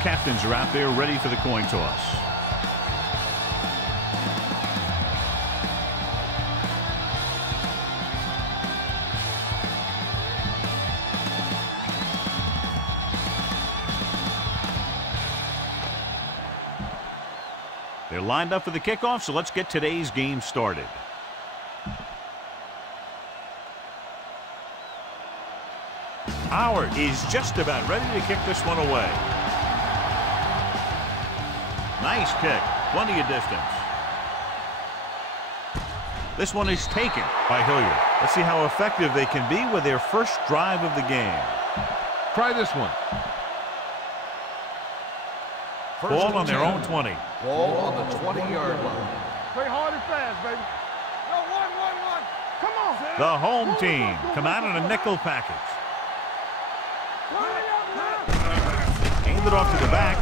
captains are out there ready for the coin toss. They're lined up for the kickoff, so let's get today's game started. Howard is just about ready to kick this one away. Nice kick, plenty of distance. This one is taken by Hilliard. Let's see how effective they can be with their first drive of the game. Try this one. Ball on their own 20. Ball on the 20-yard line. Play hard and fast, baby. No, one. Come on. The home team come out in a nickel package. Hand it off to the back.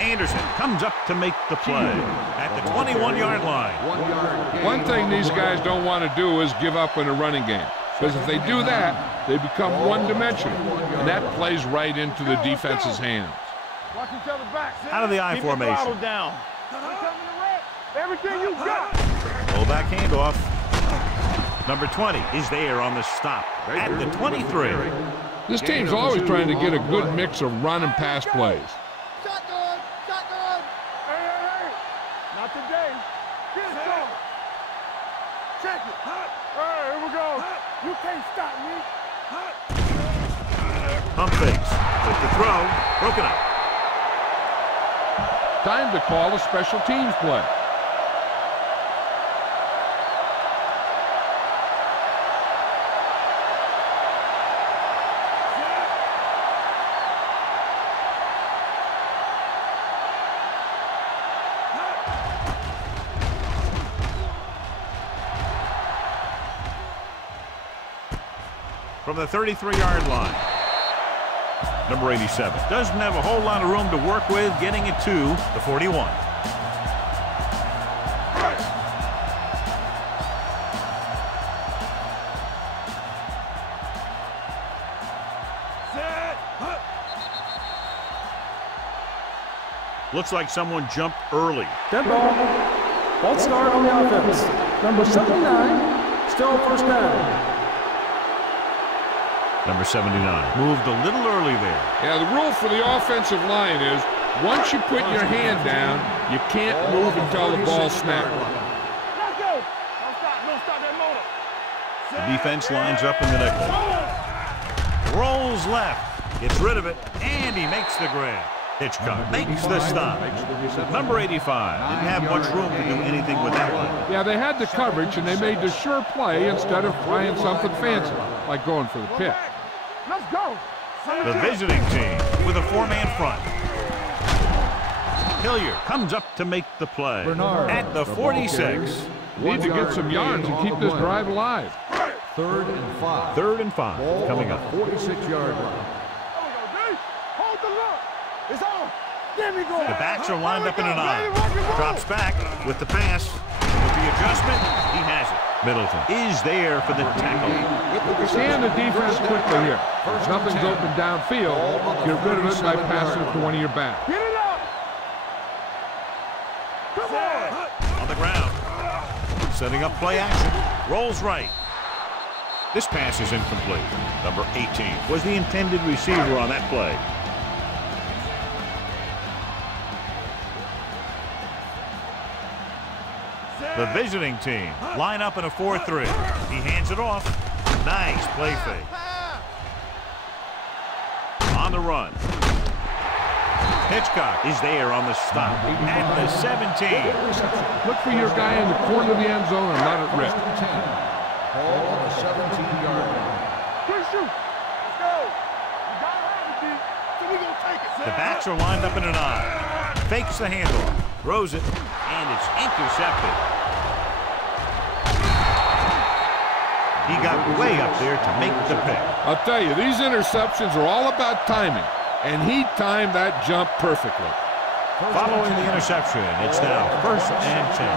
Anderson comes up to make the play at the 21-yard line. 1 yard gain. One thing these guys don't want to do is give up in a running game. Because if they do that, they become one-dimensional. And that plays right into the defense's hands. Watch each other back. Out of the I formation. Down. Everything you got. Fullback handoff. Number 20 is there on the stop at the 23. This team's always trying to get a good mix of run and pass plays. Shotgun. Hey. Not today. Get it going. Check it. Hey, here we go. You can't stop me. Pump fakes. With the throw. Broken up. Time to call a special teams play. From the 33-yard line. Number 87 doesn't have a whole lot of room to work with, getting it to the 41. Looks like someone jumped early. Dead ball. False start on the offense. Number 79, still first down. Number 79 moved a little early there. Yeah, the rule for the offensive line is once you put your hand down, you can't move until the ball snaps. Let's go. Don't stop that motor. The defense lines up in the nickel. Rolls left. Gets rid of it, and he makes the grab. Hitchcock makes the stop. Number 85 didn't have much room to do anything with that one. Yeah, they had the coverage, and they made the sure play instead of trying something fancy, like going for the pick. Let's go. The visiting team with a four-man front. Hilliard comes up to make the play at the 46. Need to get some yards and keep this drive alive. 3rd and 5. 3rd and 5 coming up. 46-yard line. Hold the look. It's on. There we go. The backs are lined up in an I. Drops back with the pass. With the adjustment, he has it. Middleton is there for the tackle. Scan the defense quickly here. If nothing's open downfield, get rid of it by passing it to one of your backs. Get it up. Come on. On the ground. Setting up play action. Rolls right. This pass is incomplete. Number 18 was the intended receiver on that play. The visiting team line up in a 4-3. He hands it off. Nice play fake. On the run. Hitchcock is there on the stop at the 17. Look for your guy in the corner of the end zone and let it rip. Ball on the 17-yard line. Good shoot. Let's go. You got it, so we're going to take it. The backs are lined up in an I. Fakes the handoff. Throws it. And it's intercepted. He got way up there to make the pick. I'll tell you, these interceptions are all about timing, and he timed that jump perfectly. Following the interception, it's now 1st and 10.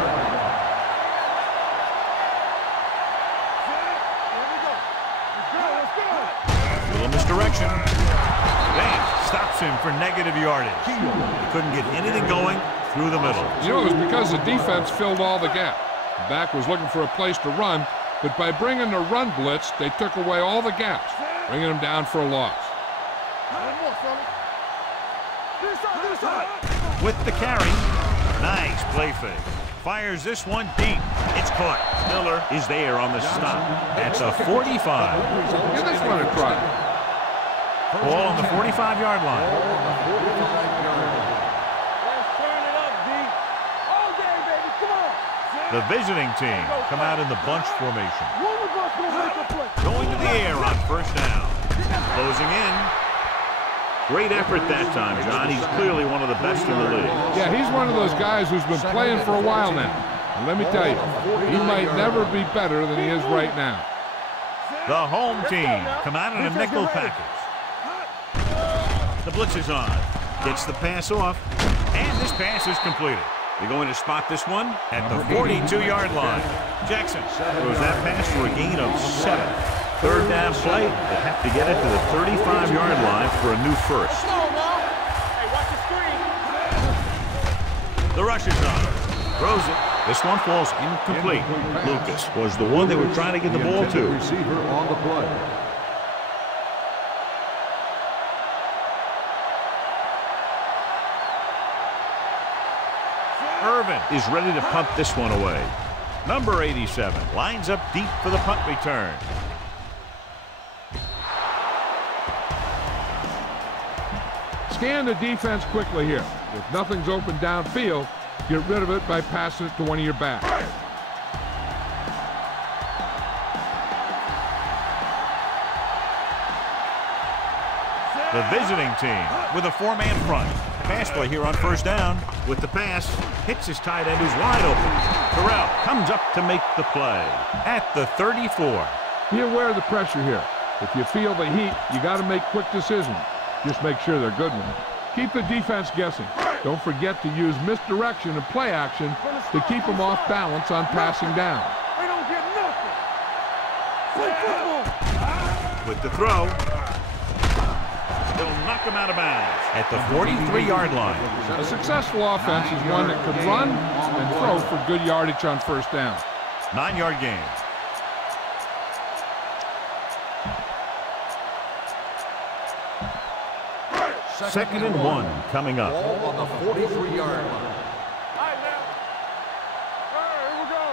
Little misdirection. Vance stops him for negative yardage. He couldn't get anything going through the middle. You know, it was because the defense filled all the gap. The back was looking for a place to run, but by bringing the run blitz, they took away all the gaps, bringing them down for a loss. With the carry, nice play fake. Fires this one deep. It's caught. Miller is there on the stop. That's a 45. Give this one a try. Ball on the 45-yard line. Let's turn it up, D. All day, baby. Come on. The visiting team come out in the bunch formation. One of us will make a play. Going to the air on first down. Closing in. Great effort that time, John. He's clearly one of the best in the league. Yeah, he's one of those guys who's been playing for a while now. And let me tell you, he might never be better than he is right now. The home team come out in a nickel package. The blitz is on. Gets the pass off. And this pass is completed. They're going to spot this one at the 42-yard line. Jackson throws that pass for a gain of 7. Third down play. They have to get it to the 35-yard line for a new first. Hey, watch the screen. The rush is on. Throws it. This one falls incomplete. Lucas was the one they were trying to get the ball to. Receiver on the play. Irvin is ready to punt this one away. Number 87 lines up deep for the punt return. Scan the defense quickly here. If nothing's open downfield, get rid of it by passing it to one of your backs. The visiting team with a 4-man front. Pass play here on first down. With the pass, hits his tight end who's wide open. Terrell comes up to make the play at the 34. Be aware of the pressure here. If you feel the heat, you got to make quick decisions. Just make sure they're good ones. Keep the defense guessing. Don't forget to use misdirection and play action to keep them off balance on passing down. They don't get nothing. Play football. With the throw, they'll knock him out of bounds at the 43-yard line. A successful offense is one that can run and throw for good yardage on first down. 9-yard gain. Second and 1 coming up. Ball on the 43-yard line. All right, now. All right, here we go.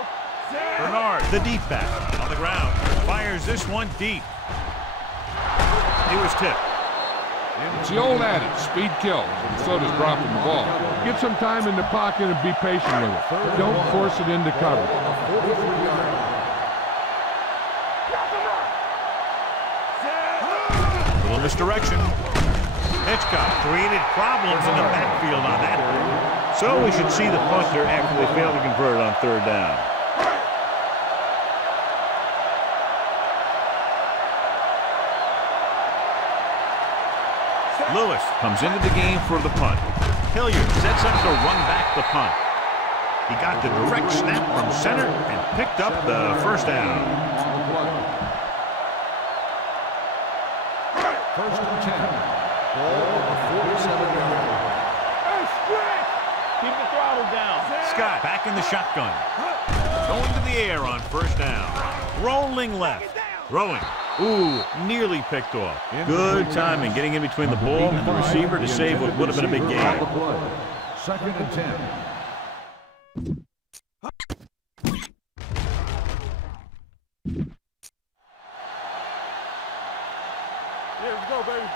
Bernard, the deep back, on the ground. Fires this one deep. He was tipped. It's the old adage, speed kills, and so does dropping the ball. Get some time in the pocket and be patient with it. Don't force it into cover. Little misdirection. Hitchcock created problems in the backfield on that. So we should see the punter after they fail to convert on third down. Lewis comes into the game for the punt. Hilliard sets up to run back the punt. He got the direct snap from center and picked up the first down. First and 10. Ball on the 47-yard line. Hey, Scranton. Keep the throttle down. Scott back in the shotgun. Going to the air on first down. Rolling left. Throwing. Ooh, nearly picked off. Good timing getting in between the ball and the receiver to save what would have been a big gain. Second and 10. Here we go, baby.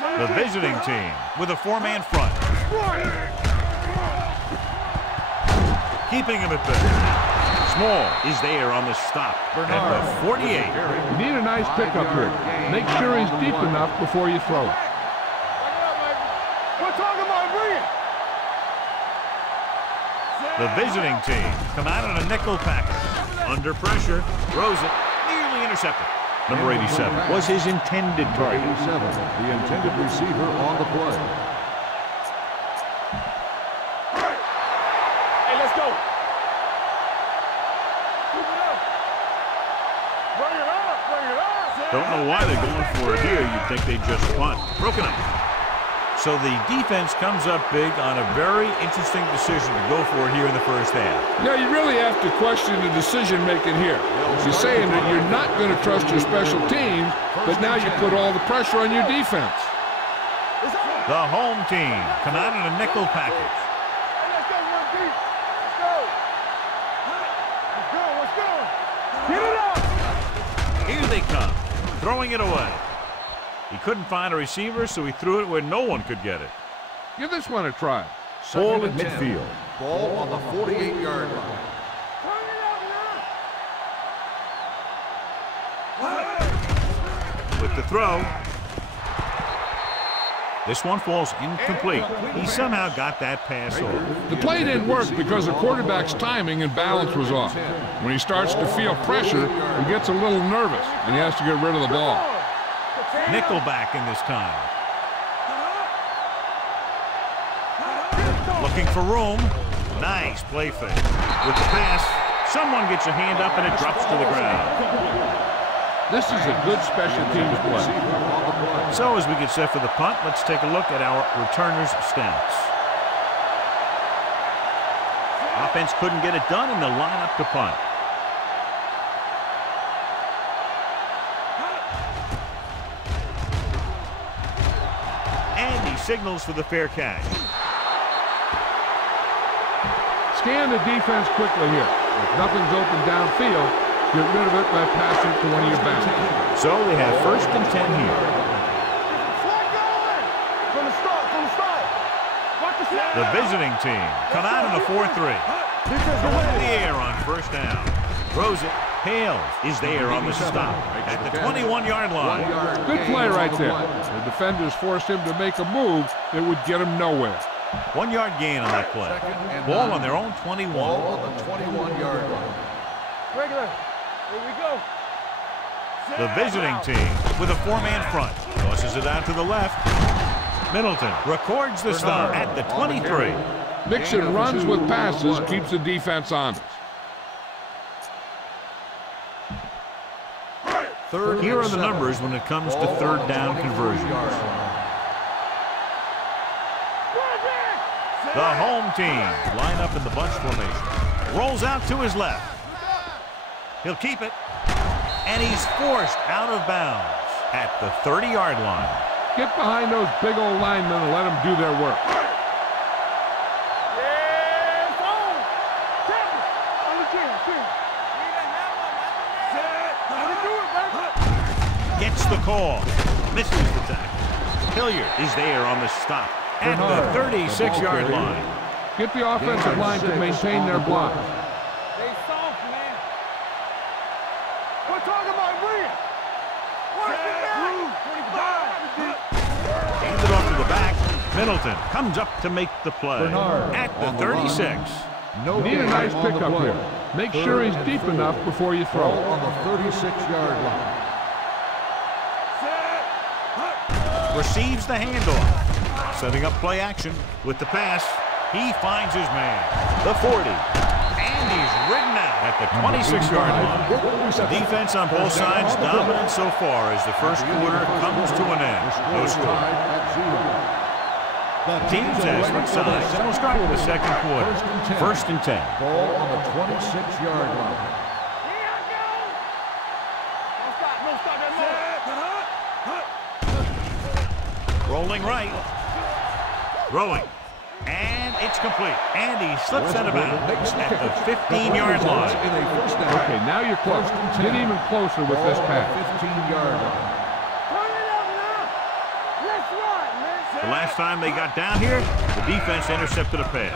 The visiting team with a 4-man front. Keeping him at bay. Small is there on the stop at the 48. You need a nice pickup here. Make sure he's deep enough before you throw it. We're talking about bringing. The visiting team come out in a nickel package. Under pressure, throws it, nearly intercepted. Number 87 was his intended target. 87, the intended receiver on the play. Hey, let's go. Keep it up. Bring it up, bring it up. Don't know why they're going for it here. You'd think they'd just punt. Broken up. So the defense comes up big on a very interesting decision to go for it here in the first half. Yeah, you really have to question the decision-making here. You're saying that you're not going to trust your special teams, but now you put all the pressure on your defense. The home team come out in a nickel package. Let's go, run deep. Let's go. Let's go, let's go. Get it up. Here they come, throwing it away. He couldn't find a receiver, so he threw it where no one could get it. Give this one a try. Ball at midfield. Ball on the 48-yard line. Turn it up now. With the throw. This one falls incomplete. He somehow got that pass off. The play didn't work because the quarterback's timing and balance was off. When he starts to feel pressure, he gets a little nervous, and he has to get rid of the ball. Nickelback in this time. Looking for room. Nice play fake. With the pass, someone gets a hand up and it drops to the ground. This is a good special teams play. So as we get set for the punt, let's take a look at our returners' stats. Offense couldn't get it done, and they'll line up to punt. And he signals for the fair catch. Scan the defense quickly here. If nothing's open downfield, get rid of it by passing to one of your backs. So they have 1st and 10 here. From the start. Watch the snap. The visiting team come out in a 4-3. Going in the air on 1st down. Throws it. Hales is there on the stop at the 21-yard line. Good play right there. The defenders forced him to make a move that would get him nowhere. 1-yard gain on that play. Ball on their own 21. Ball on the 21-yard line. Regular. Here we go. The visiting team with a 4-man front. Tosses it out to the left. Middleton records the stop at the 23. Mixing runs with passes keeps the defense honest. Here are the numbers when it comes to 3rd down conversions. The home team line up in the bunch formation. Rolls out to his left. He'll keep it. And he's forced out of bounds at the 30-yard line. Get behind those big old linemen and let them do their work. Yeah, it's on. Tap it. On the chin. Let it do it, baby. Gets the call. Misses the tackle. Hilliard is there on the stop at the 36-yard line. Get the offensive line to maintain their block. They soft, man. We're talking about Bria. Watch it now. 25. Hands it off to the back. Middleton comes up to make the play at the 36. Need a nice pickup here. Make sure he's deep enough before you throw. On the 36-yard line. Receives the handoff. Setting up play action with the pass. He finds his man. The 40. And he's ridden out at the 26-yard line. The defense on both sides dominant so far as the first quarter comes to an end. No score. Teams ask what sides, and we'll start with the second quarter. 1st and 10. Ball on the 26-yard line. Rolling right. Throwing. And it's complete. And he slips out of bounds at the 15-yard line. Okay, now you're close. Get even closer with this pass. 15-yard line. Turn it up now. Let's run, man. The last time they got down here, the defense intercepted a pass.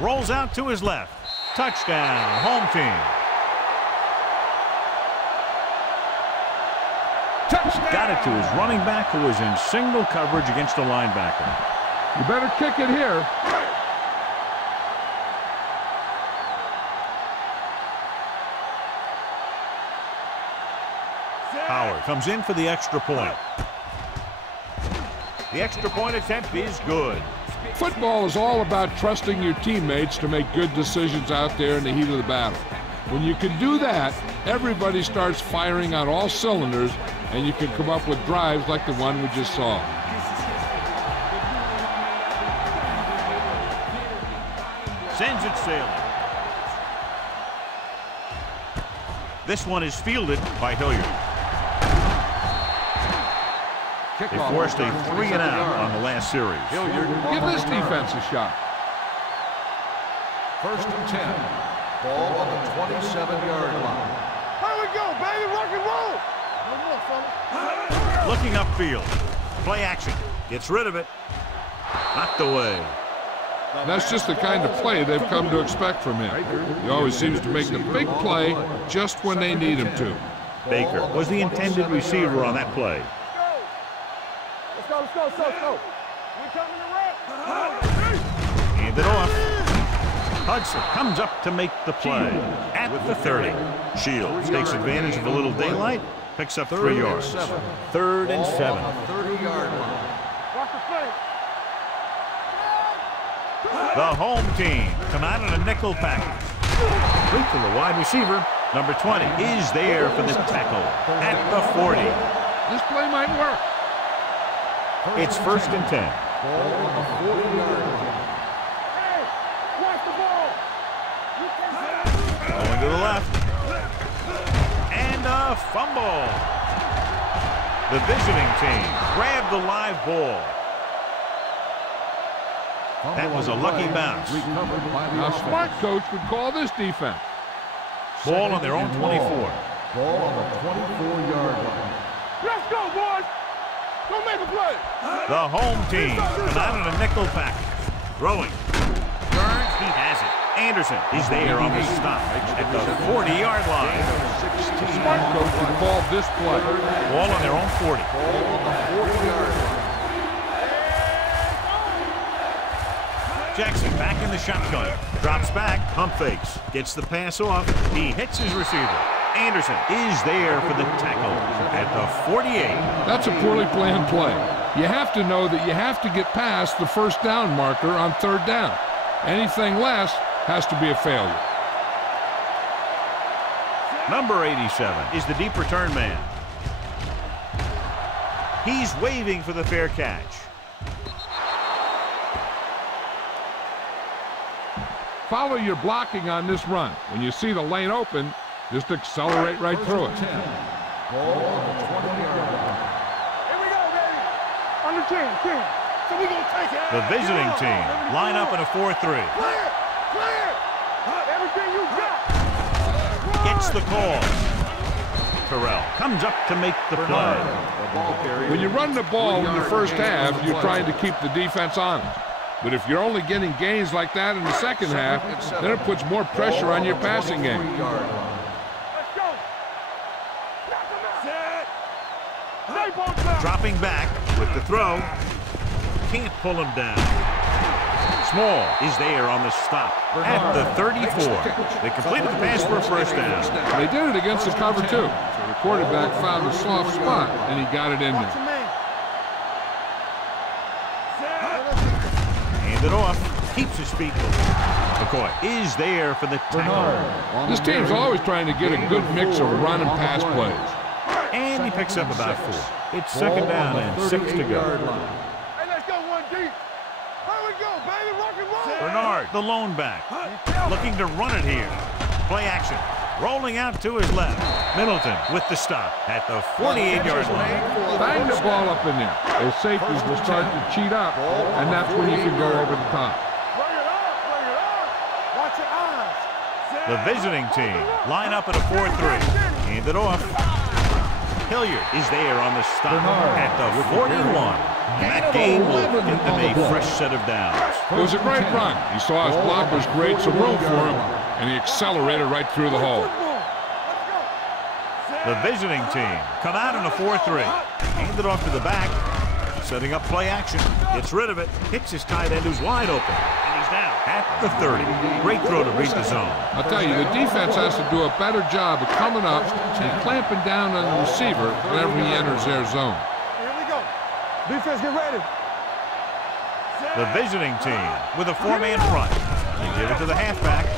Rolls out to his left. Touchdown, home team. Got it to his running back, who was in single coverage against a linebacker. You better kick it here. Howard comes in for the extra point. The extra point attempt is good. Football is all about trusting your teammates to make good decisions out there in the heat of the battle. When you can do that, everybody starts firing on all cylinders, and you can come up with drives like the one we just saw. Sends it sailing. This one is fielded by Hilliard. They forced a 3-and-out on the last series. Give this defense a shot. 1st and 10. Ball on the 27-yard line. Here we go, baby. Rock and roll. Looking upfield. Play action. Gets rid of it. Knocked away. That's just the kind of play they've come to expect from him. He always seems to make the big play just when they need him to. Baker was the intended receiver on that play. Let's go. We coming to wreck. Hand it off. Hudson comes up to make the play at the 30. Shields takes advantage of a little daylight, picks up 3 yards. 3rd and 7. 30-yard line. Watch the play. The home team come out in a nickel package. Complete to the wide receiver. Number 20 is there for the tackle at the 40. This play might work. It's 1st and 10. Ball on the 40-yard line. Hey, watch the ball. Going to the left. And a fumble. The visiting team grabbed the live ball. That was a lucky bounce. A smart coach would call this defense. Ball on their own 24. Ball on the 24-yard line. Let's go, boys. Go make a play. The home team come out in a nickel package. Throwing. Burns, he has it. Anderson, he's there on the stop at the 40-yard line. Smart coach would call this play. Ball on their own 40. Ball on the 40-yard line. Jackson back in the shotgun. Drops back, pump fakes. Gets the pass off. He hits his receiver. Anderson is there for the tackle at the 48. That's a poorly planned play. You have to know that you have to get past the 1st down marker on 3rd down. Anything less has to be a failure. Number 87 is the deep return man. He's waving for the fair catch. Follow your blocking on this run. When you see the lane open, just accelerate right through it. Ball on the 20-yard line. Here we go, baby. On the 10. So we gonna take it. The visiting team line up in a 4-3. Clear. Everything you got. Gets the call. Terrell comes up to make the play. When you run the ball in the 1st half, you're trying to keep the defense honest. But if you're only getting gains like that in the 2nd half, then it puts more pressure on your passing game. Let's go. Dropping back with the throw. Can't pull him down. Small is there on the stop at the 34. They completed the pass for a 1st down. They did it against the cover, too. So the quarterback found a soft spot, and he got it in there. Hand it off. Keeps his feet moving. McCoy is there for the tackle. This team's always trying to get a good mix of run and pass plays. And he picks up about 4. It's 2nd down and 6 to go. Hey, let's go 1 deep. Here we go, baby. Rock and roll. Bernard, the lone back, looking to run it here. Play action. Rolling out to his left. Middleton with the stop at the 48-yard line. Bang the ball up in there. Those safeties will start to cheat up, and that's when you can go over the top. Bring it up. Watch your eyes. The visiting team line up at a 4-3. Hand it off. Hilliard is there on the stop at the 41. That game will get them a fresh set of downs. It was a great run. He saw his blockers create some room for him, and he accelerated right through the hole. The visiting team come out in a 4-3. Hand it off to the back. Setting up play action. Gets rid of it. Hits his tight end who's wide open. And he's down at the 30. Great throw to read the zone. I'll tell you, the defense has to do a better job of coming up and clamping down on the receiver whenever he enters their zone. Here we go. Defense, get ready. The visiting team with a 4-man front. They give it to the halfback.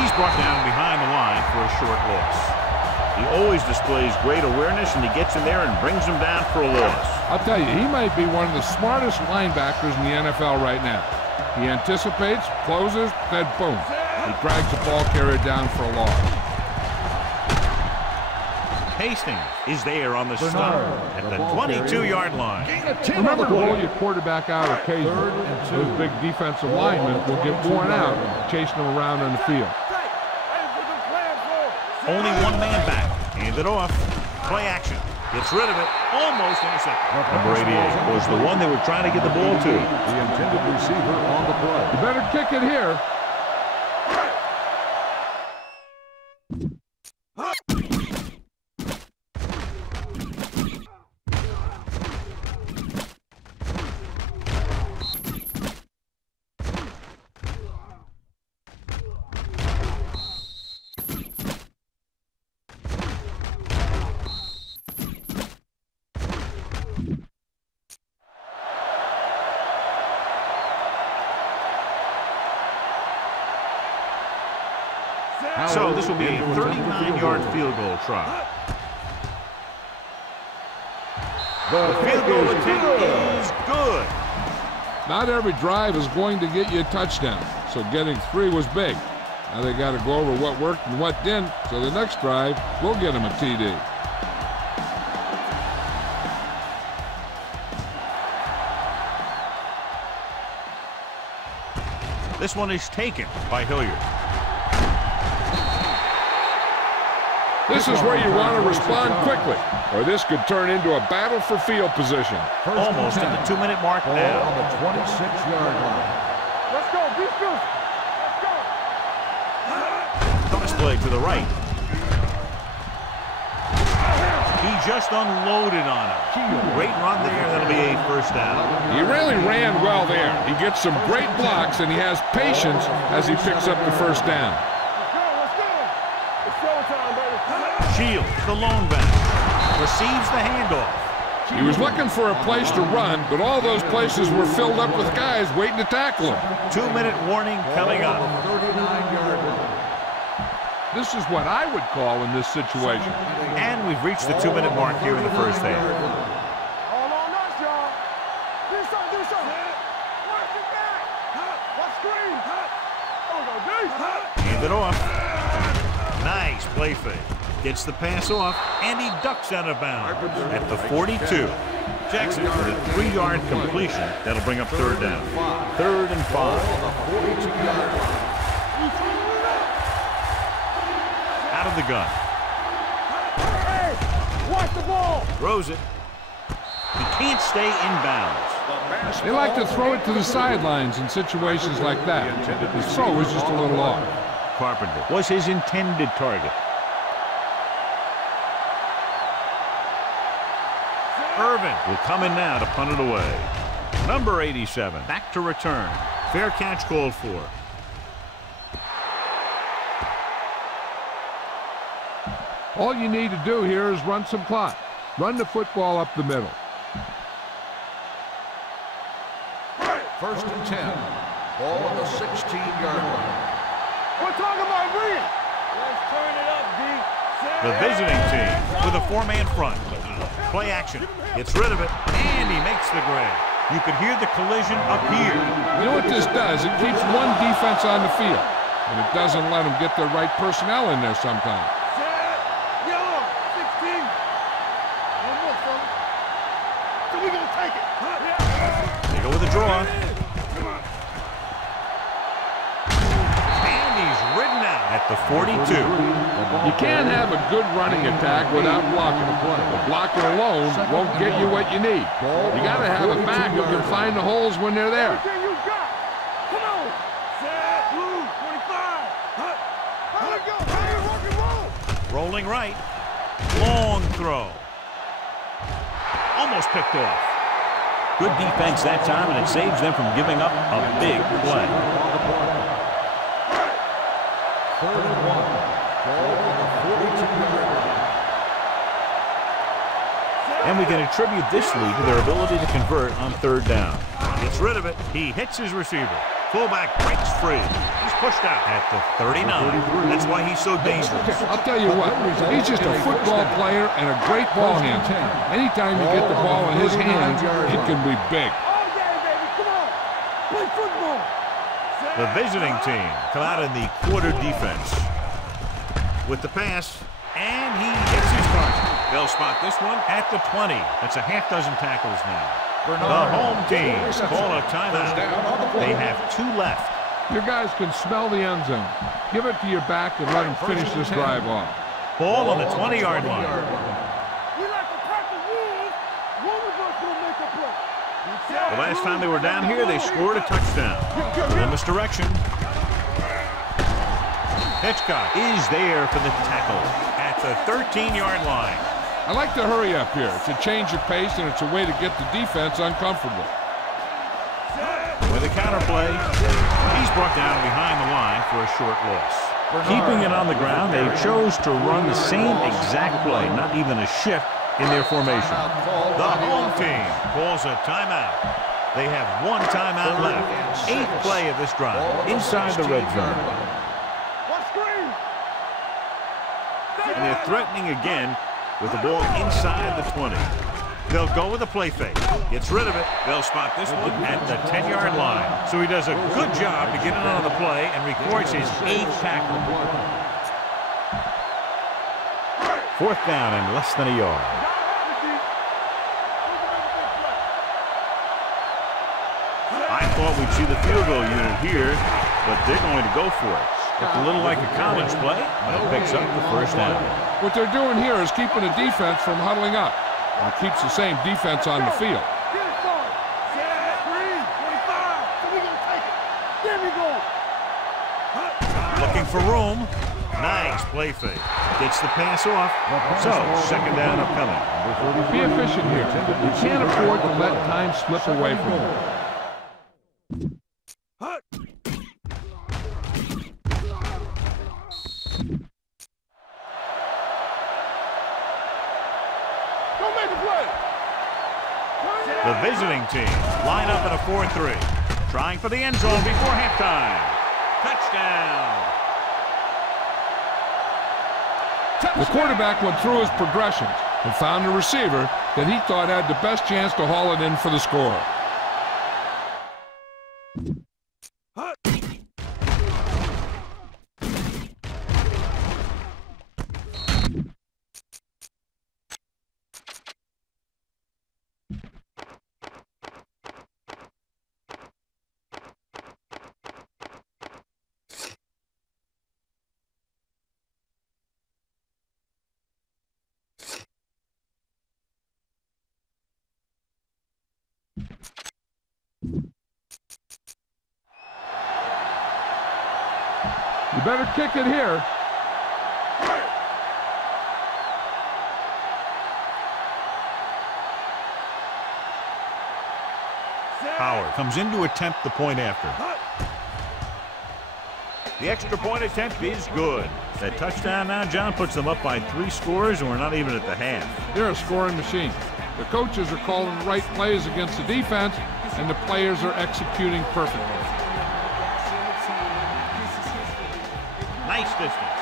He's brought down behind the line for a short loss. He always displays great awareness, and he gets in there and brings them down for a loss. I'll tell you, he might be one of the smartest linebackers in the NFL right now. He anticipates, closes, then boom. He drags the ball carrier down for a loss. Hastings is there on the stop at the 22-yard line. Remember to roll your quarterback out occasionally. Those big defensive linemen will get worn out chasing them around on the field. Only one man back. Hand it off. Play action. Gets rid of it. Almost intercepted. Number 88 was the one they were trying to get the ball to. The intended receiver on the play. You better kick it here. So this will be a 39-yard field goal try. The field goal attempt is good. Not every drive is going to get you a touchdown, so getting 3 was big. Now they got to go over what worked and what didn't, so the next drive will get them a TD. This one is taken by Hilliard. This is where you want to respond quickly, or this could turn into a battle for field position. Almost at the 2-minute mark now. On the 26-yard line. Let's go, defense. Let's go. Toss play to the right. He just unloaded on him. Great run there. That'll be a first down. He really ran well there. He gets some great blocks, and he has patience as he picks up the first down. Let's go. It's showtime, baby. Shields, the lone back, receives the handoff. He was looking for a place to run, but all those places were filled up with guys waiting to tackle him. 2-minute warning coming up. 39-yard line. This is what I would call in this situation. And we've reached the 2-minute mark here in the first half. All on us, y'all. Do something, do something. Watch it back. Let's screen. Oh, go deep. Hand it off. Nice play fake. Gets the pass off, and he ducks out of bounds at the 42. Jackson with a 3-yard completion. That'll bring up third down. 3rd and 5. Out of the gun. Hey, watch the ball. Throws it. He can't stay in bounds. They like to throw it to the sidelines in situations like that. The throw was just a little off. Carpenter was his intended target. Irvin will come in now to punt it away. Number 87 back to return. Fair catch called for. All you need to do here is run some clock. Run the football up the middle. 1st and 10. Ball on the 16-yard line. We're talking about read. Let's turn it up, D. The visiting team with a 4-man front. Play action. Gets rid of it, and he makes the grab. You could hear the collision up here. You know what this does? It keeps one defense on the field, and it doesn't let them get the right personnel in there sometimes. Yellow, 16. One more, son. So we're going to take it. They go with a draw. And he's ridden out at the 42. You can't have a good running attack without blocking. But blocking alone won't get you what you need. You got to have a back who can find the holes when they're there. Everything you got. Come on. Set. Blue, 25. Let it go. Rock and roll. Rolling right. Long throw. Almost picked off. Good defense that time, and it saves them from giving up a big play. 3rd and 1. Ball on the 42-yard line. And we can attribute this lead to their ability to convert on 3rd down. Gets rid of it. He hits his receiver. Fullback breaks free. He's pushed out at the 39. That's why he's so dangerous. I'll tell you what, he's just a football player and a great ball handler. Anytime you get the ball in his hands, it can be big. The visiting team come out in the quarter defense with the pass, and he hits his target. They'll spot this one at the 20. That's a half dozen tackles now. The home team call a timeout. They have 2 left. Your guys can smell the end zone. Give it to your back and let him finish this drive off. Ball on the 20-yard line. The last time they were down here, they scored a touchdown. In this direction. Hitchcock is there for the tackle at the 13-yard line. I like to hurry up here. It's a change of pace, and it's a way to get the defense uncomfortable. With a counter play, he's brought down behind the line for a short loss. Keeping it on the ground, they chose to run the same exact play, not even a shift in their formation. The home team calls a timeout. They have 1 timeout left. 8th play of this drive inside the red zone. And they're threatening again with the ball inside the 20. They'll go with a play fake. Gets rid of it. They'll spot this one at the 10-yard line. So he does a good job to get it on the play and records his 8th tackle. 4th down and less than a yard. I thought we'd see the field goal unit here, but they're going to go for it. It's a little like a college play, but it picks up the 1st down. What they're doing here is keeping the defense from huddling up. And it keeps the same defense on the field. Looking for room. Nice play fake. Gets the pass off. So, 2nd down upcoming. Be efficient here. You can't afford to let time slip away from you. The visiting team line up in a 4-3. Trying for the end zone before halftime. Touchdown. The quarterback went through his progressions and found a receiver that he thought had the best chance to haul it in for the score. You better kick it here. Howard comes in to attempt the point after. The extra point attempt is good. That touchdown now, John, puts them up by 3 scores, and we're not even at the half. They're a scoring machine. The coaches are calling the right plays against the defense, and the players are executing perfectly. Nice distance.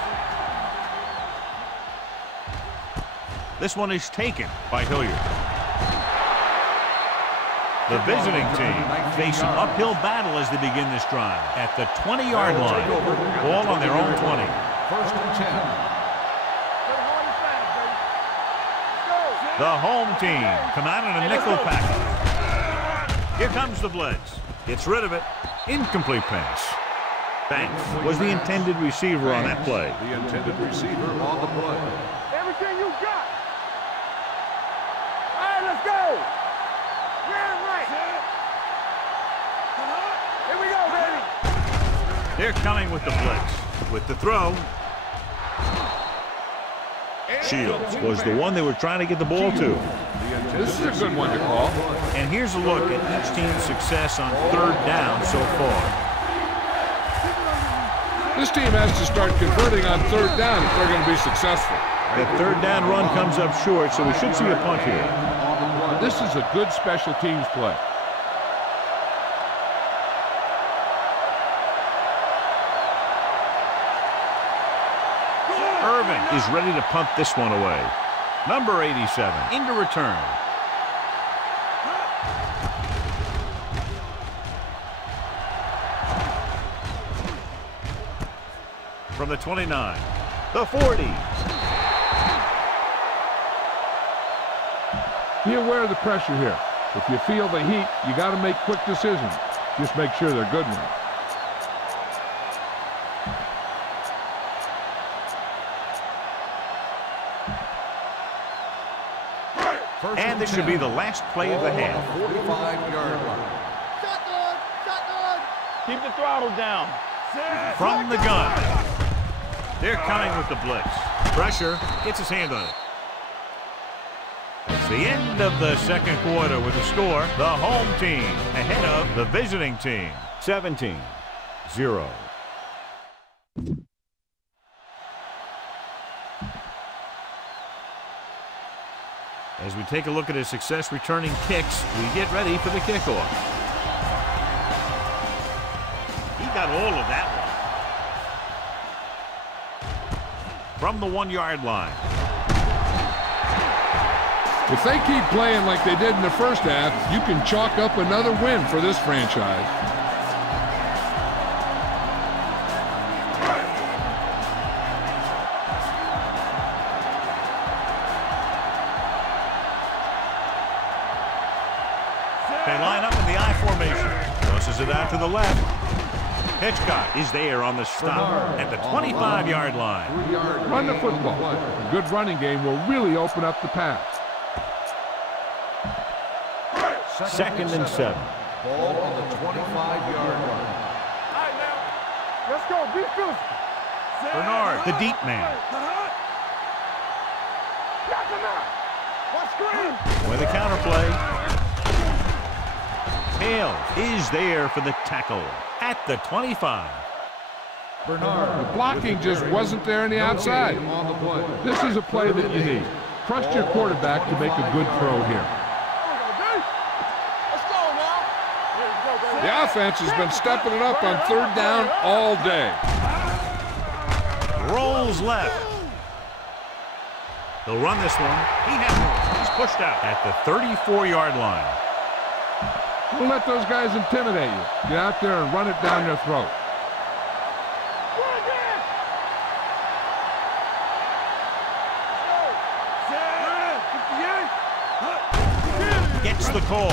This one is taken by Hilliard. The visiting team face an uphill battle as they begin this drive at the 20-yard line. Ball on their own 20. 1st and 10. The home team come out in a nickel package. Here comes the blitz. Gets rid of it. Incomplete pass. Banks was the intended receiver on that play. The intended receiver on the play. Everything you got. All right, let's go. Right. Here we go, baby. They're coming with the blitz. With the throw. Shields was the one they were trying to get the ball to. This is a good one to call. And here's a look at each team's success on 3rd down so far. This team has to start converting on 3rd down if they're going to be successful. That 3rd down run comes up short, so we should see a punt here. This is a good special teams play. defense is ready to punt this one away. Number 87 into return. From the 29, the 40. Be aware of the pressure here. If you feel the heat, you got to make quick decisions. Just make sure they're good ones. And this should be the last play of the half. 45-yard line. Shotgun! Shotgun! Keep the throttle down. From the gun. They're coming with the blitz. Pressure, gets his hand on it. It's the end of the second quarter with the score. The home team ahead of the visiting team. 17-0. As we take a look at his success returning kicks, we get ready for the kickoff. He got all of that one. From the 1-yard line. If they keep playing like they did in the first half, you can chalk up another win for this franchise. They line up in the I formation. Crosses it out to the left. Hitchcock is there on the stop at the 25-yard line. Run the football. A good running game will really open up the pass. Second and 7. Ball on the 25-yard line. All right, now. Let's go. Be physical. Bernard, the deep man. Knock him out. Watch screen. With a counterplay. Hale is there for the tackle at the 25. Bernard. The blocking just wasn't there on the outside. On the play. This is a play that you need. Trust your quarterback to make a good throw here. Let's go now. Here we go, baby. The offense has been stepping it up on third down all day. Rolls left. He'll run this one. He's pushed out at the 34-yard line. Don't let those guys intimidate you. Get out there and run it down their throat. Gets the call.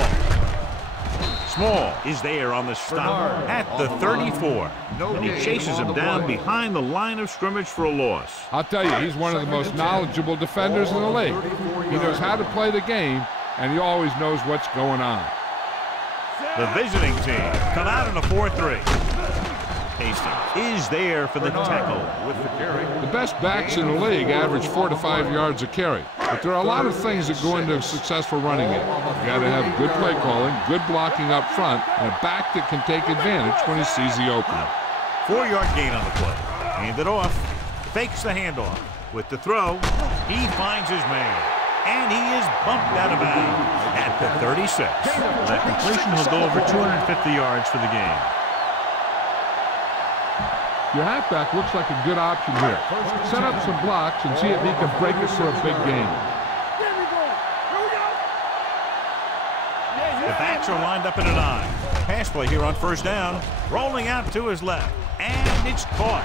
Small is there on the stop at the 34. And he chases him down behind the line of scrimmage for a loss. I'll tell you, he's one of the most knowledgeable defenders in the league. He knows how to play the game, and he always knows what's going on. The visiting team come out in a 4-3. Hastings is there for the tackle with the carry. The best backs in the league average 4 to 5 yards a carry. But there are a lot of things that go into a successful running game. You got to have good play calling, good blocking up front, and a back that can take advantage when he sees the opening. 4-yard gain on the play. Hand it off. Fakes the handoff. With the throw, he finds his man. And he is bumped out of bounds at the 36. That completion will go over 250 yards for the game. Your halfback looks like a good option here. Set up some blocks and see if he can break it for a big game. The backs are lined up in an I. Pass play here on first down. Rolling out to his left. And it's caught.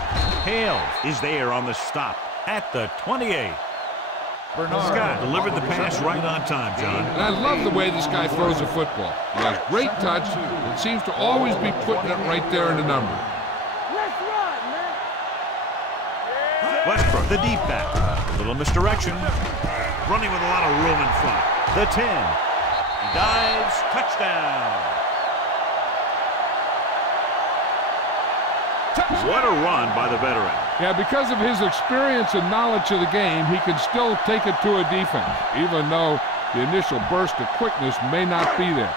Hales is there on the stop at the 28. Scott delivered the pass right on time, John. And I love the way this guy throws the football. He has great touch and seems to always be putting it right there in the number. Let's run, man. Westbrook, the deep back. A little misdirection. Running with a lot of room in front. The 10. He dives. Touchdown. What a run by the veteran. Yeah, because of his experience and knowledge of the game, he can still take it to a defense, even though the initial burst of quickness may not be there.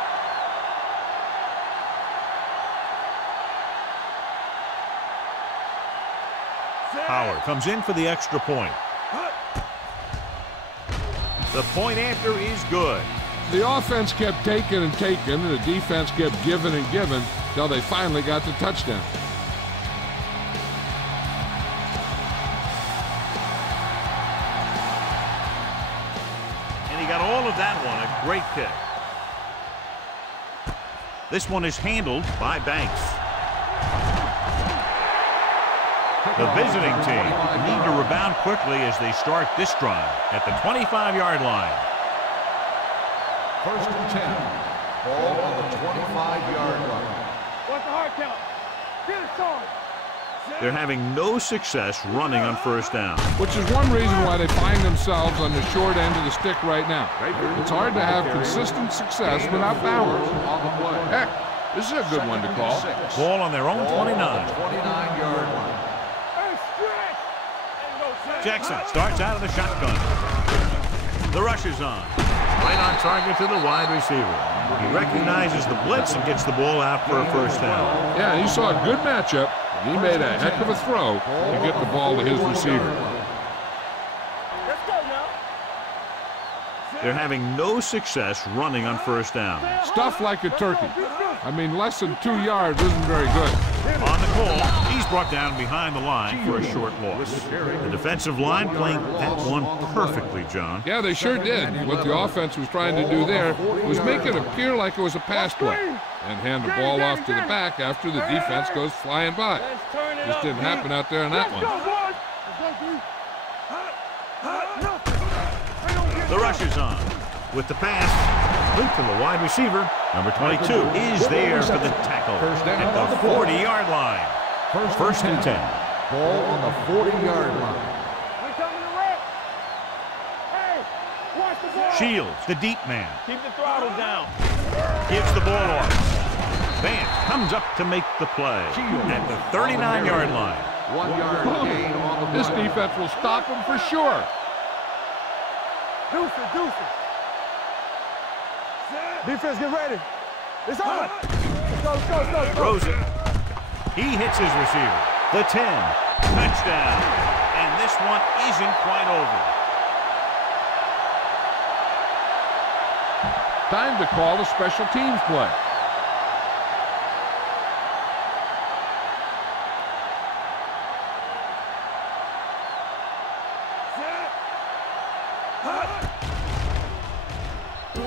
Howard comes in for the extra point. The point after is good. The offense kept taking and taking, and the defense kept giving and giving until they finally got the touchdown. Nailed that one. A great kick. This one is handled by Banks. The visiting team need to rebound quickly as they start this drive at the 25-yard line. First and 10. Ball on the 25-yard line. What's the hard count? Get it started. They're having no success running on first down. Which is one reason why they find themselves on the short end of the stick right now. It's hard to have consistent success without balance. Heck, this is a good one to call. Ball on their own 29. 29-yard line. Jackson starts out of the shotgun. The rush is on. Right on target to the wide receiver. He recognizes the blitz and gets the ball out for a first down. Yeah, he saw a good matchup. He made a heck of a throw to get the ball to his receiver. Let's go now. They're having no success running on first down. Stuff like a turkey. I mean, less than 2 yards isn't very good. On the call, he's brought down behind the line for a short loss. The defensive line playing that one perfectly, John. Yeah, they sure did. What the offense was trying to do there was make it appear like it was a pass play and hand the ball off to the back after the defense goes flying by. Just didn't happen out there on that one. The rush is on. With the pass, Luke to the wide receiver. Number 22 is there for the tackle at the 40-yard line. First and 10. Ball on the 40-yard line. Shields, the deep man. Keep the throttle down. Gives the ball off. Vance comes up to make the play at the 39-yard line. 1 yard gain on the play. This defense will stop him for sure. Deuce it. Defense, get ready. It's on. Go. Throws it. He hits his receiver. The 10. Touchdown. And this one isn't quite over. Time to call a special teams play.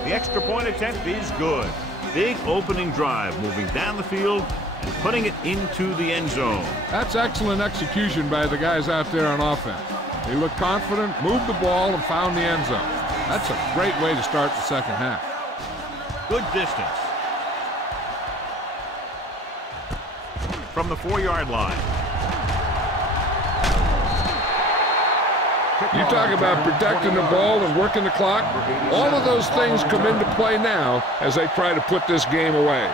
The extra point attempt is good. Big opening drive, moving down the field and putting it into the end zone. That's excellent execution by the guys out there on offense. They looked confident, moved the ball, and found the end zone. That's a great way to start the second half. Good distance. From the 4-yard line. You talk about protecting the ball and working the clock. All of those things come into play now as they try to put this game away.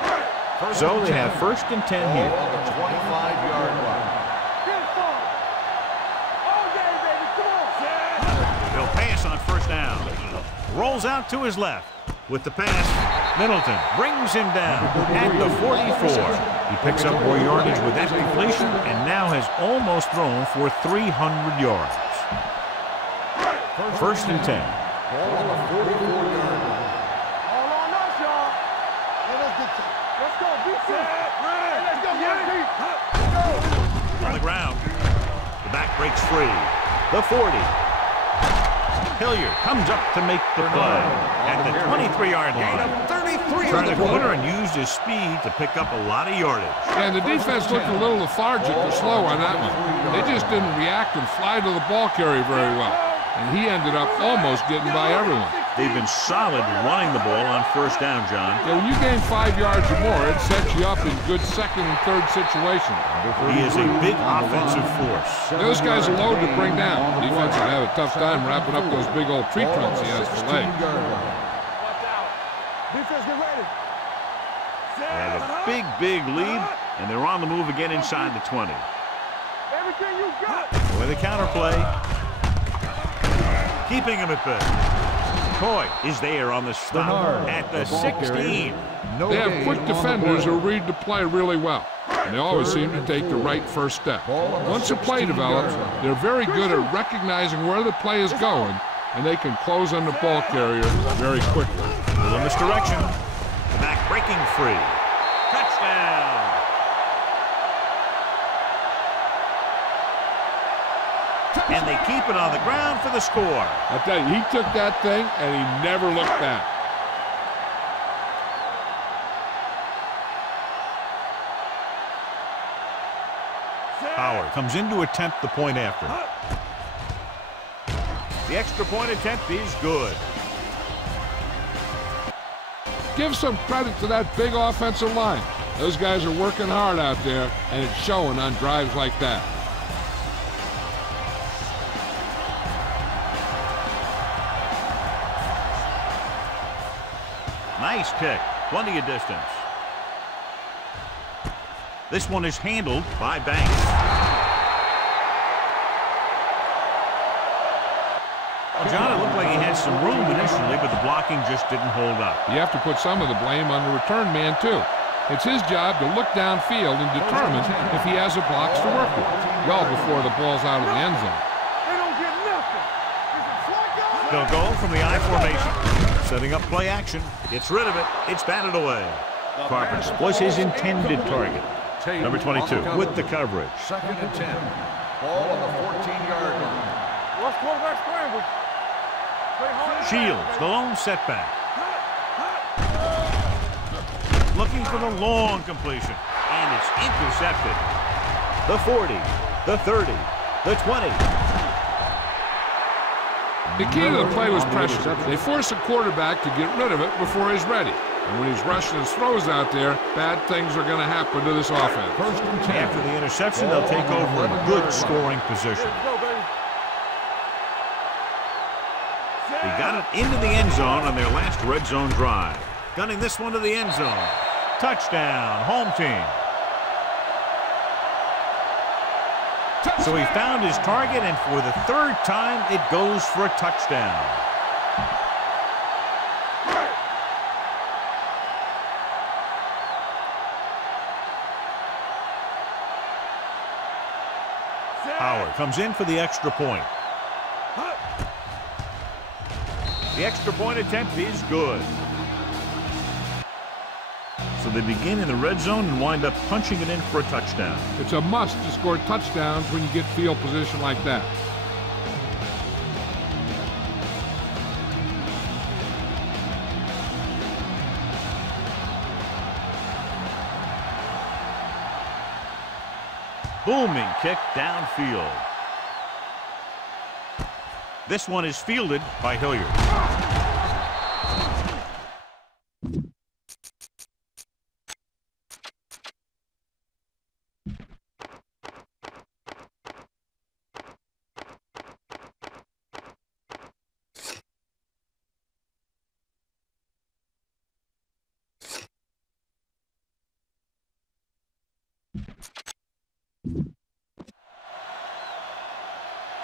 So they have first and 10 here. Ball on the 25-yard line. He'll pass on first down. Rolls out to his left. With the pass, Middleton brings him down at the 44. He picks up more yardage with that completion and now has almost thrown for 300 yards. First and 10. Ball on the 44-yard line. All on us, y'all. Let's go. On the ground. The back breaks free. The 40. Hilliard comes up to make the play at the 23-yard line. 33 Turned the corner and used his speed to pick up a lot of yardage. And the defense looked a little lethargic or slow on that one. They just didn't react and fly to the ball carrier very well. And he ended up almost getting by everyone. They've been solid running the ball on first down, John. Yeah, when you gain 5 yards or more, it sets you up in good second and third situations. He is a big offensive force. Those guys are loaded to bring down. Defense will have a tough time wrapping up those big old tree trunks he has for legs. Defense, get ready. They have a big lead, and they're on the move again inside the 20. Everything you got. With a counterplay. Keeping him at bay. Coy is there on the stop at the 16. They have quick defenders who read the play really well, and they always seem to take the right first step. Once a play develops, they're very good at recognizing where the play is going, and they can close on the ball carrier very quickly. A little misdirection. Back breaking free. Touchdown. And they keep it on the ground for the score. I tell you, he took that thing and he never looked back. Howard comes in to attempt the point after. The extra point attempt is good. Give some credit to that big offensive line. Those guys are working hard out there, and it's showing on drives like that. Nice kick. Plenty of distance. This one is handled by Banks. Well, John, it looked like he had some room initially, but the blocking just didn't hold up. You have to put some of the blame on the return man, too. It's his job to look downfield and determine if he has a box to work with, well before the ball's out of the end zone. They don't get nothing. They'll go from the I formation. Setting up play action. Gets rid of it. It's batted away. Carpenter was his intended target. Number 22 with the coverage. 2nd and 10. Ball on the 14-yard line. Watch quarterback scramble. Shields, the lone setback. Looking for the long completion. And it's intercepted. The 40, the 30, the 20. The key to the play was pressure. They force a quarterback to get rid of it before he's ready. And when he's rushing his throws out there, bad things are going to happen to this offense. 1st and 10. After the interception, they'll take over in good scoring position. They got it into the end zone on their last red zone drive. Gunning this one to the end zone. Touchdown, home team. So he found his target, and for the 3rd time, it goes for a touchdown. Howard comes in for the extra point. The extra point attempt is good. So they begin in the red zone and wind up punching it in for a touchdown. It's a must to score touchdowns when you get field position like that. Booming kick downfield. This one is fielded by Hilliard.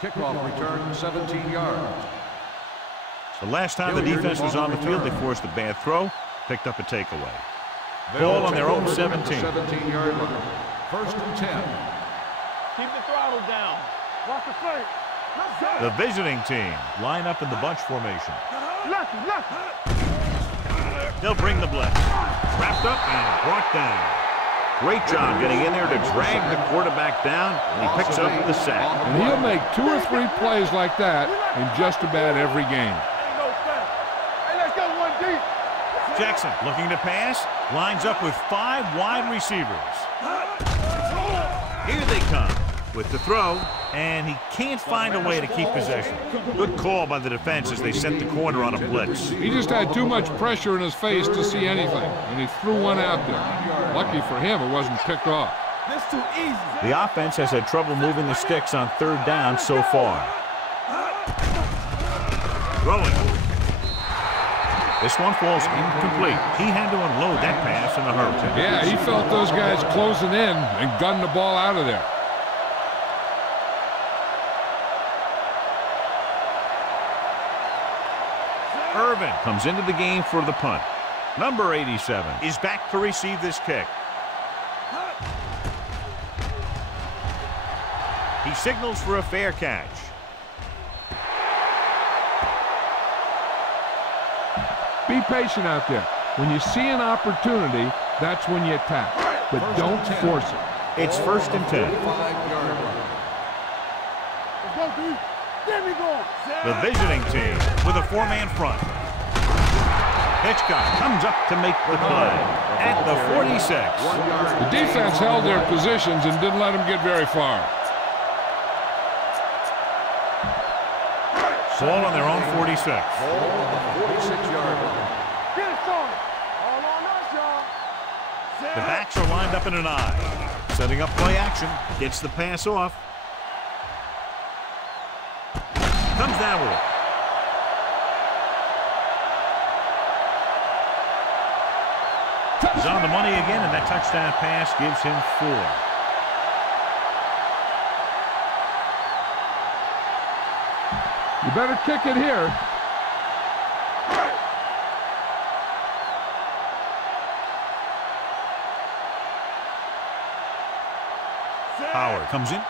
Kickoff return 17 yards. The last time the defense was on the field, they forced a bad throw, picked up a takeaway. Ball on their own 17. 17-yard line. 1st and 10. Keep the throttle down. Watch the flank. The visiting team line up in the bunch formation. Lucky. They'll bring the blitz. Wrapped up and brought down. Great job getting in there to drag the quarterback down, and he picks up the sack. And he'll make 2 or 3 plays like that in just about every game. Hey, let's go 1 deep. Jackson looking to pass, lines up with 5 wide receivers. Here they come with the throw, and he can't find a way to keep possession. Good call by the defense as they sent the corner on a blitz. He just had too much pressure in his face to see anything, and he threw one out there. Lucky for him, it wasn't picked off. This too easy. The offense has had trouble moving the sticks on 3rd down so far. Throwing. This one falls incomplete. He had to unload that pass in a hurry. Yeah, he felt those guys closing in and gunned the ball out of there. Irvin comes into the game for the punt. Number 87 is back to receive this kick. He signals for a fair catch. Be patient out there. When you see an opportunity, that's when you attack. But don't force it. It's 1st and 10. 5-yard line. The visiting team with a 4-man front. Hitchcock comes up to make the play at the 46. The defense held their positions and didn't let them get very far. Ball on their own 46. Ball on the 46-yard line. The backs are lined up in an I. Setting up play action. Gets the pass off. Comes down with it. He's on the money again, and that touchdown pass gives him 4. You better kick it here. Howard comes in.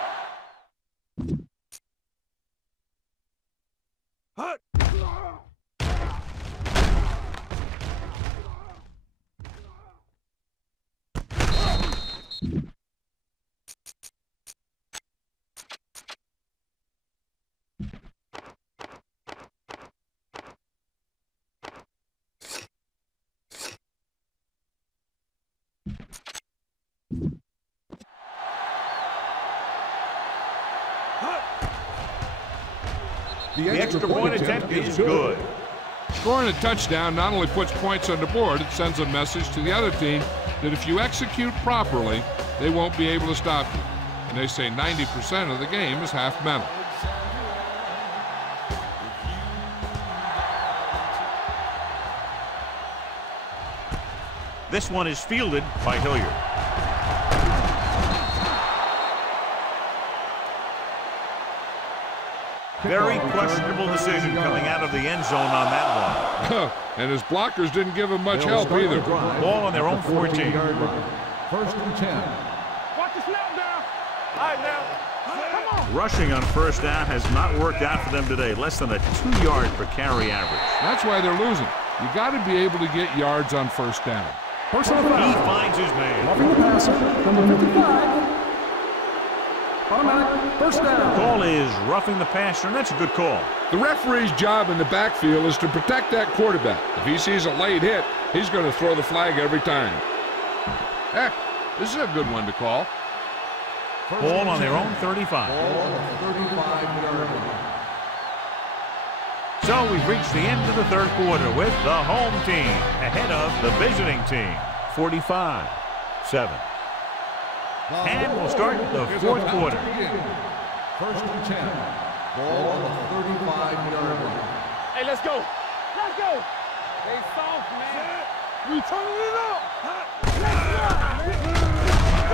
The extra point attempt is good. Scoring a touchdown not only puts points on the board, it sends a message to the other team that if you execute properly, they won't be able to stop you. And they say 90% of the game is half mental. This one is fielded by Hilliard. Very questionable decision coming out of the end zone on that one. And his blockers didn't give him much help either. Ball on their own 14. First and 10. Watch the snap down. All right, now. Come on. Rushing on first down has not worked out for them today. Less than a 2-yard per carry average. That's why they're losing. You got to be able to get yards on first down. Personal He foul. finds his man. Roughing the passer, number 55. Automatic first down. Call is roughing the passer, and that's a good call. The referee's job in the backfield is to protect that quarterback. If he sees a late hit, he's going to throw the flag every time. Heck, this is a good one to call. Ball on their own 35. Ball on the 35-yard line. So we've reached the end of the third quarter with the home team ahead of the visiting team, 45-7. And we'll start the fourth quarter. First and 10. Ball on the 35-yard line. Hey, let's go. Let's go. They soft, man. We turning it up.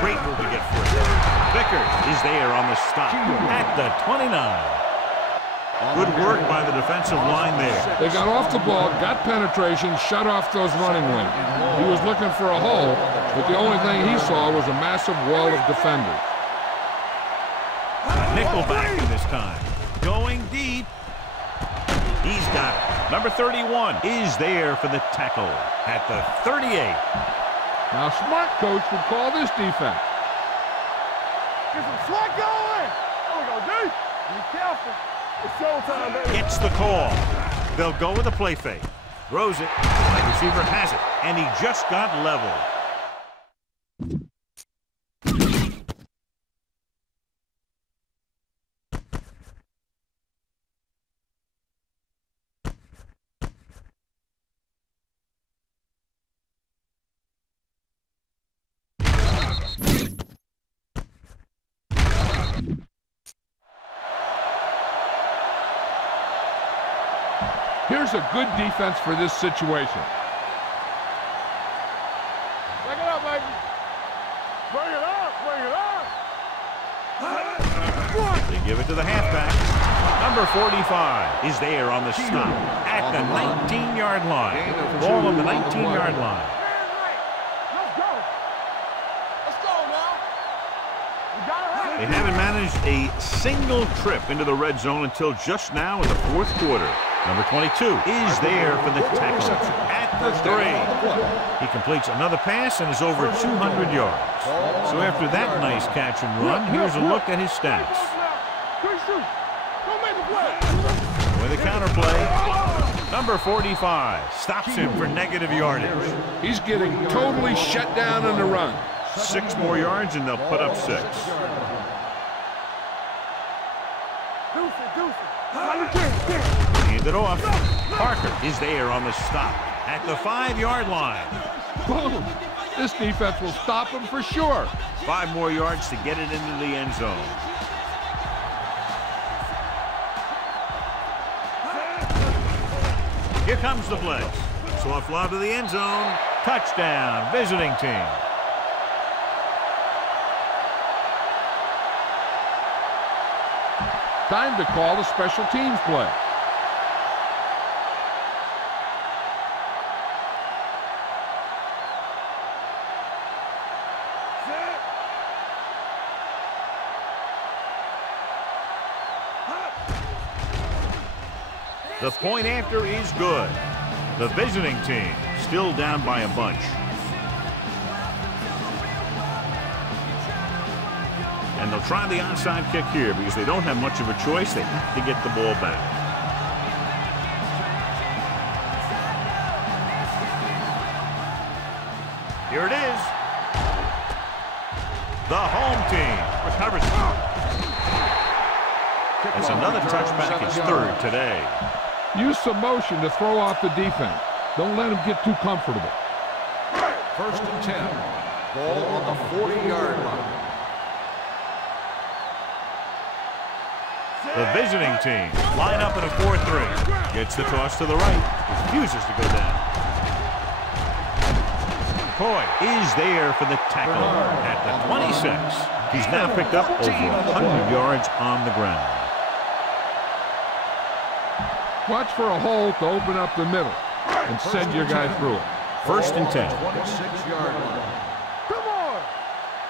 Great move to get free. Vickers is there on the stop at the 29. Good work by the defensive line there. They got off the ball, got penetration, shut off those running lanes. He was looking for a hole, but the only thing he saw was a massive wall of defenders. Nickel back this time. Going deep. He's got it. Number 31 is there for the tackle at the 38. Now, a smart coach would call this defense. Get some slack going. There we go, dude. Be careful. It's showtime, baby. It's the call. They'll go with a play fake. Throws it. The receiver has it. And he just got leveled. Here's a good defense for this situation. Bring it up, baby. Bring it up. Bring it up. They give it to the halfback. Number 45 is there on the stop at the 19-yard line. Ball on the 19-yard line. Let's go. Let's go now. We got it right. They haven't managed a single trip into the red zone until just now in the fourth quarter. Number 22 is there for the tackle at the 3. He completes another pass and is over 200 yards. So after that nice catch and run, here's a look at his stats. With a counterplay, number 45 stops him for negative yardage. He's getting totally shut down on the run. 6 more yards and they'll put up 6. Hand it off. Parker is there on the stop at the 5-yard line. Boom! This defense will stop him for sure. 5 more yards to get it into the end zone. Here comes the blitz. Soft lob to the end zone. Touchdown, visiting team. Time to call the special teams play. The point after is good. The visiting team still down by a bunch. And they'll try the onside kick here because they don't have much of a choice. They have to get the ball back. Here it is. The home team recovers. That's another touchback. It's 3rd today. Use some motion to throw off the defense. Don't let them get too comfortable. 1st and 10. Ball on the 40-yard line. The visiting team line up in a 4-3. Gets the toss to the right. Refuses to go down. Coy is there for the tackle at the 26. He's now picked up over 100 yards on the ground. Watch for a hole to open up the middle and send your guy through it. 1st and 10. 26-yard line. Come on!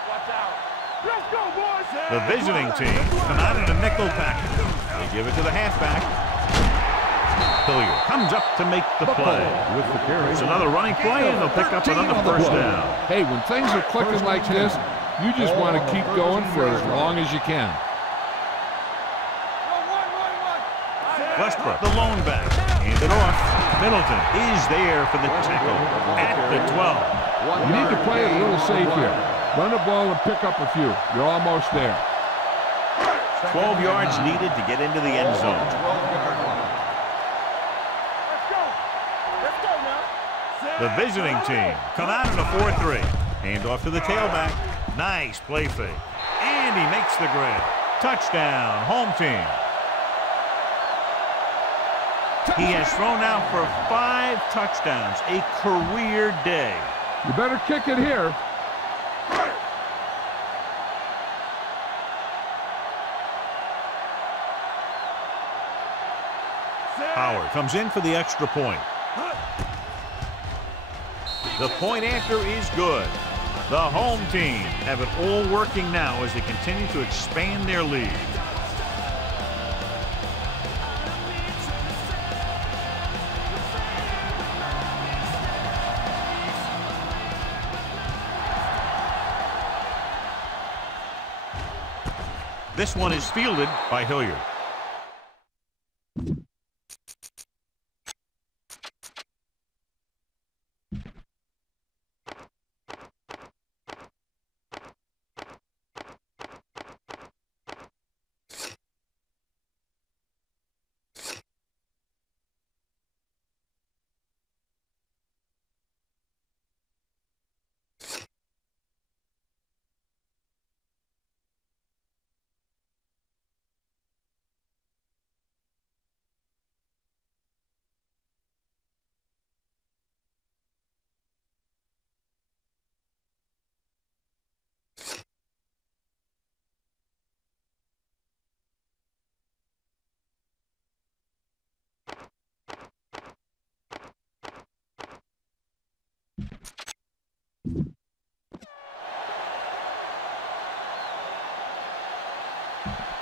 Watch out! Let's go, boys! The visiting team come out in a nickel package. They give it to the halfback. Hilliard comes up to make the play. With the carry. It's another running play, and they'll pick up another 1st down. Hey, when things are clicking like this, you just want to keep going for as long as you can. Westbrook, the lone back. Hand it off. Middleton is there for the tackle at the 12. You need to play it a little safe here. Run the ball and pick up a few. You're almost there. 12 yards needed to get into the end zone. The visiting team come out in a 4-3. Hand off to the tailback. Nice play fake. And he makes the grab. Touchdown, home team. He has thrown now for 5 touchdowns, a career day. You better kick it here. Howard comes in for the extra point. The point after is good. The home team have it all working now as they continue to expand their lead. This one is fielded by Hilliard.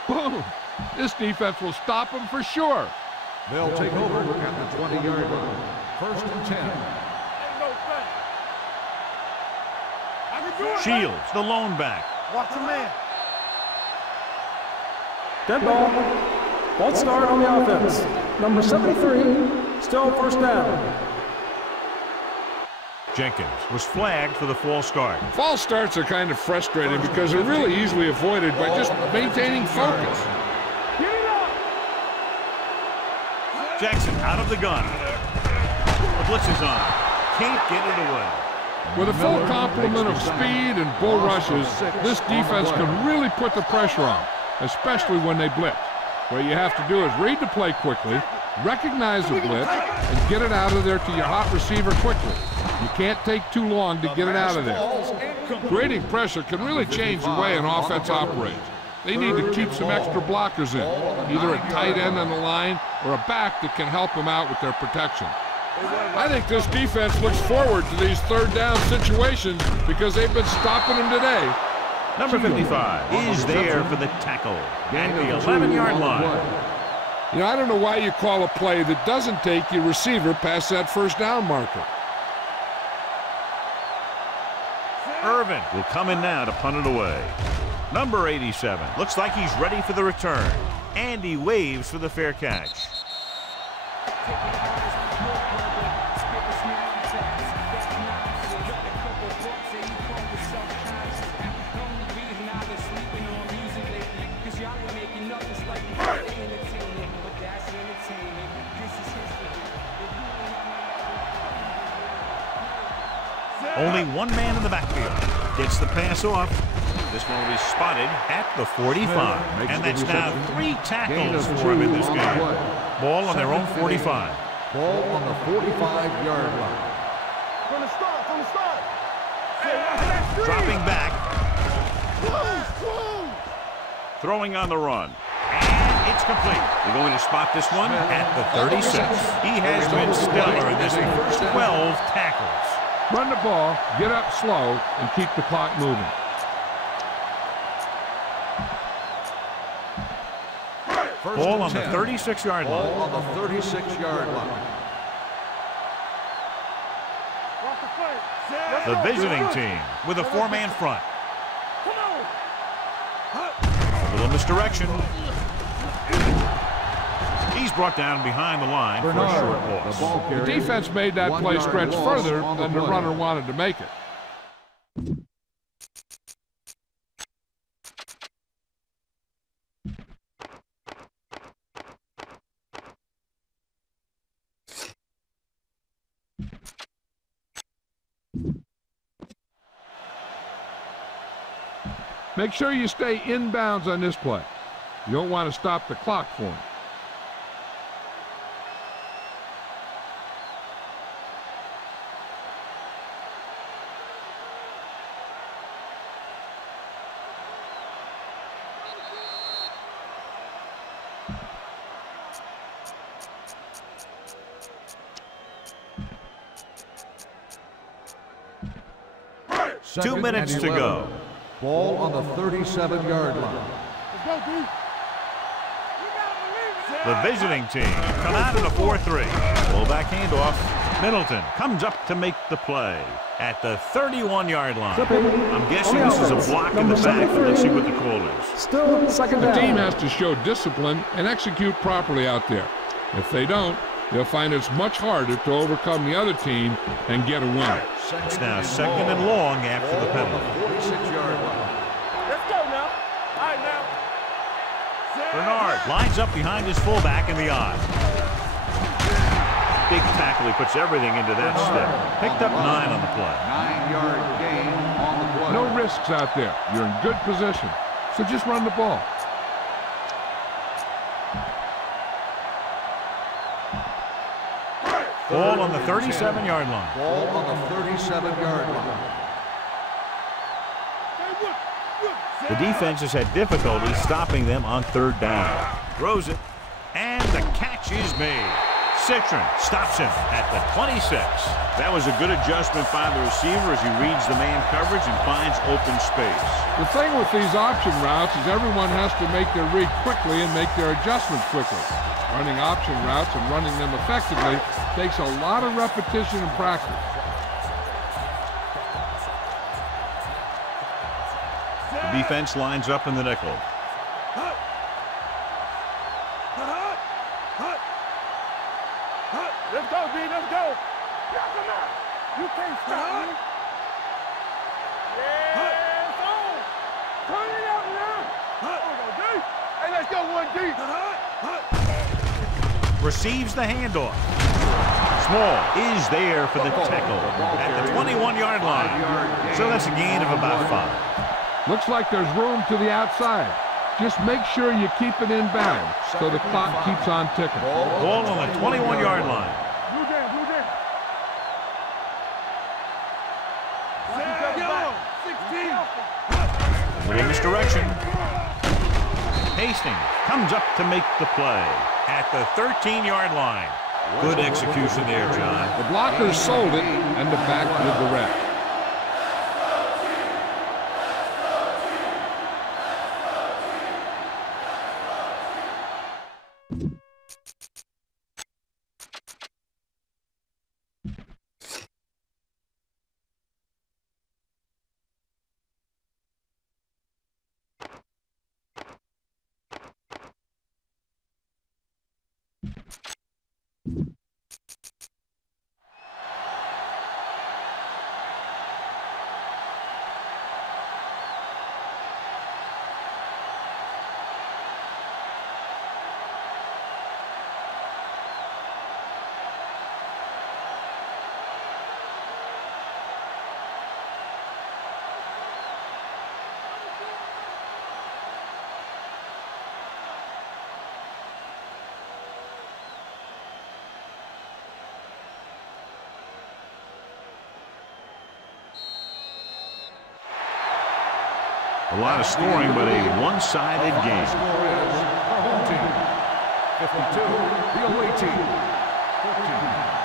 Boom! This defense will stop him for sure. They'll take over at the 20-yard line. 1st and 10. Shields, the lone back. Watch the man. Dead ball. False start on the offense. Number 73, still first down. Jenkins was flagged for the false start. False starts are kind of frustrating because they're really easily avoided by just maintaining focus. Jackson out of the gun. The blitz is on. Can't get it away. With a full complement of speed and bull rushes, this defense can really put the pressure on, especially when they blitz. What you have to do is read the play quickly, recognize the blitz, and get it out of there to your hot receiver quickly. You can't take too long to get it out of there. Creating pressure can really change the way an offense operates. They need to keep some extra blockers in, either a tight end on the line or a back that can help them out with their protection. I think this defense looks forward to these third down situations because they've been stopping them today. Number 55 is there for the tackle at the 11-yard line. You know, I don't know why you call a play that doesn't take your receiver past that first down marker. Irvin will come in now to punt it away. Number 87 looks like he's ready for the return. And he waves for the fair catch. Only one man in the backfield. Gets the pass off. This one will be spotted at the 45. And that's now 3 tackles for him in this game. Ball on their own 45. Ball on the 45-yard line. From the start. Dropping back. Throwing on the run. And it's complete. They're going to spot this one at the 36. He has been stellar in this first 12 tackles. Run the ball, get up slow, and keep the clock moving. Ball on the 36-yard line. Ball on the 36-yard line. The visiting team with a 4-man front. A little misdirection. He's brought down behind the line for a short loss. The defense made that play stretch further than the runner wanted to make it. Make sure you stay inbounds on this play. You don't want to stop the clock for him. Two minutes to go. Ball on the 37-yard line. The visiting team come out in a 4-3. Fullback handoff. Middleton comes up to make the play at the 31-yard line. I'm guessing this is a block in the back, but let's see what the call is. Still second down. The team has to show discipline and execute properly out there. If they don't, they'll find it's much harder to overcome the other team and get a win. It's now second and long after the penalty. 46-yard line. Let's go now. All right, now. Bernard lines up behind his fullback in the eye. Big tackle. He puts everything into that step. Picked up 9 on the play. 9-yard gain on the play. No risks out there. You're in good position. So just run the ball. Ball on the 37-yard line. Ball on the 37-yard line. The defense has had difficulty stopping them on third down. Throws it, and the catch is made. Citron stops him at the 26. That was a good adjustment by the receiver as he reads the man coverage and finds open space. The thing with these option routes is everyone has to make their read quickly and make their adjustments quickly. Running option routes and running them effectively takes a lot of repetition and practice. The defense lines up in the nickel. You can't stop me. Yeah, it's on. Turn it out now. Hey, let's go 1D. Receives the handoff. Small is there for the tackle at the 21-yard line. So that's a gain of about 5. Looks like there's room to the outside. Just make sure you keep it in bounds so the clock keeps on ticking. Ball on the 21-yard line. Blue jam, blue jam. Yellow, 16. Little misdirection. Hastings comes up to make the play at the 13-yard line. Good execution there, John. The blockers sold it, and the back with the ref. A lot of scoring, but a one-sided game. Score is the home team 52, the away team 14.